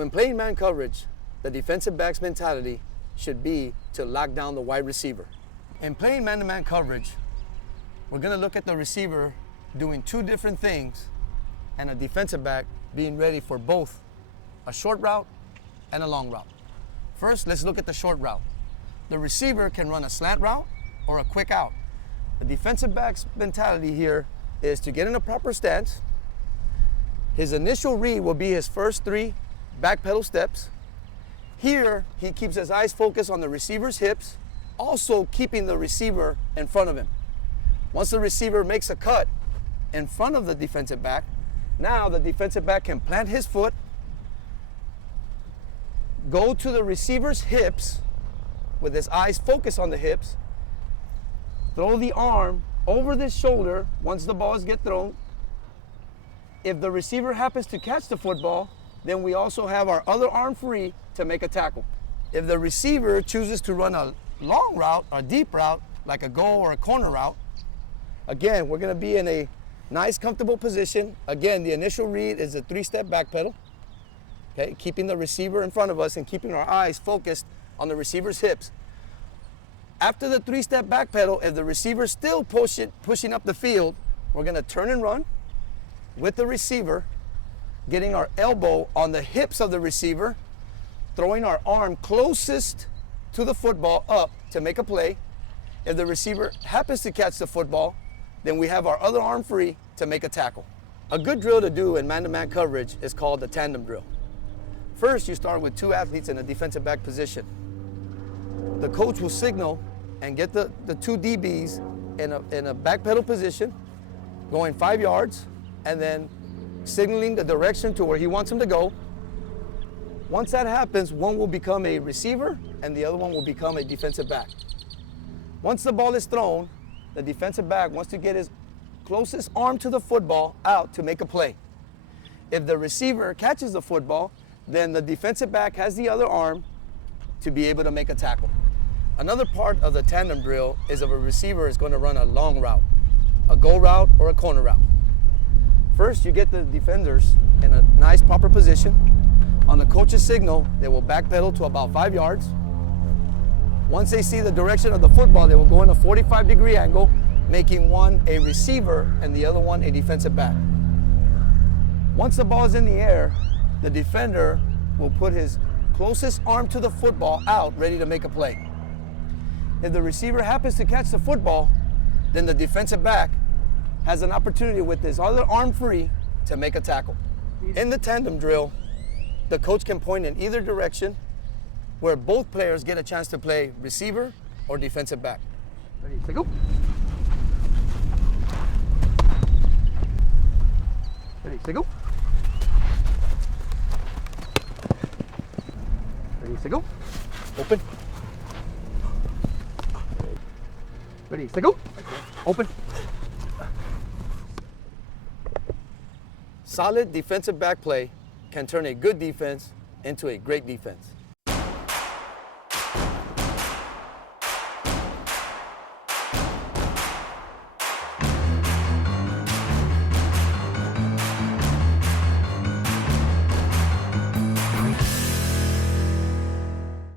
When playing man coverage, the defensive back's mentality should be to lock down the wide receiver. In playing man-to-man coverage, we're going to look at the receiver doing two different things and a defensive back being ready for both a short route and a long route. First, let's look at the short route. The receiver can run a slant route or a quick out. The defensive back's mentality here is to get in a proper stance. His initial read will be his first 3 back pedal steps. Here, he keeps his eyes focused on the receiver's hips, also keeping the receiver in front of him. Once the receiver makes a cut in front of the defensive back, now the defensive back can plant his foot, go to the receiver's hips with his eyes focused on the hips, throw the arm over the shoulder once the balls get thrown. If the receiver happens to catch the football, then we also have our other arm free to make a tackle. If the receiver chooses to run a long route, a deep route, like a go or a corner route, again, we're gonna be in a nice, comfortable position. Again, the initial read is a 3-step back pedal, okay? Keeping the receiver in front of us and keeping our eyes focused on the receiver's hips. After the 3-step back pedal, if the receiver's still pushing up the field, we're gonna turn and run with the receiver, getting our elbow on the hips of the receiver, throwing our arm closest to the football up to make a play. If the receiver happens to catch the football, then we have our other arm free to make a tackle. A good drill to do in man-to-man coverage is called the tandem drill. First, you start with 2 athletes in a defensive back position. The coach will signal and get the 2 DBs in a back pedal position, going 5 yards, and then signaling the direction to where he wants them to go. Once that happens, one will become a receiver and the other one will become a defensive back. Once the ball is thrown, the defensive back wants to get his closest arm to the football out to make a play. If the receiver catches the football, then the defensive back has the other arm to be able to make a tackle. Another part of the tandem drill is if a receiver is going to run a long route, a go route or a corner route. First, you get the defenders in a nice proper position. On the coach's signal, they will backpedal to about 5 yards. Once they see the direction of the football, they will go in a 45-degree angle, making one a receiver and the other one a defensive back. Once the ball is in the air, the defender will put his closest arm to the football out, ready to make a play. If the receiver happens to catch the football, then the defensive back has an opportunity with his other arm free to make a tackle. In the tandem drill, the coach can point in either direction where both players get a chance to play receiver or defensive back. Ready, set, go. Ready, set, go. Ready, set, go. Open. Ready, set, go. Open. Solid defensive back play can turn a good defense into a great defense.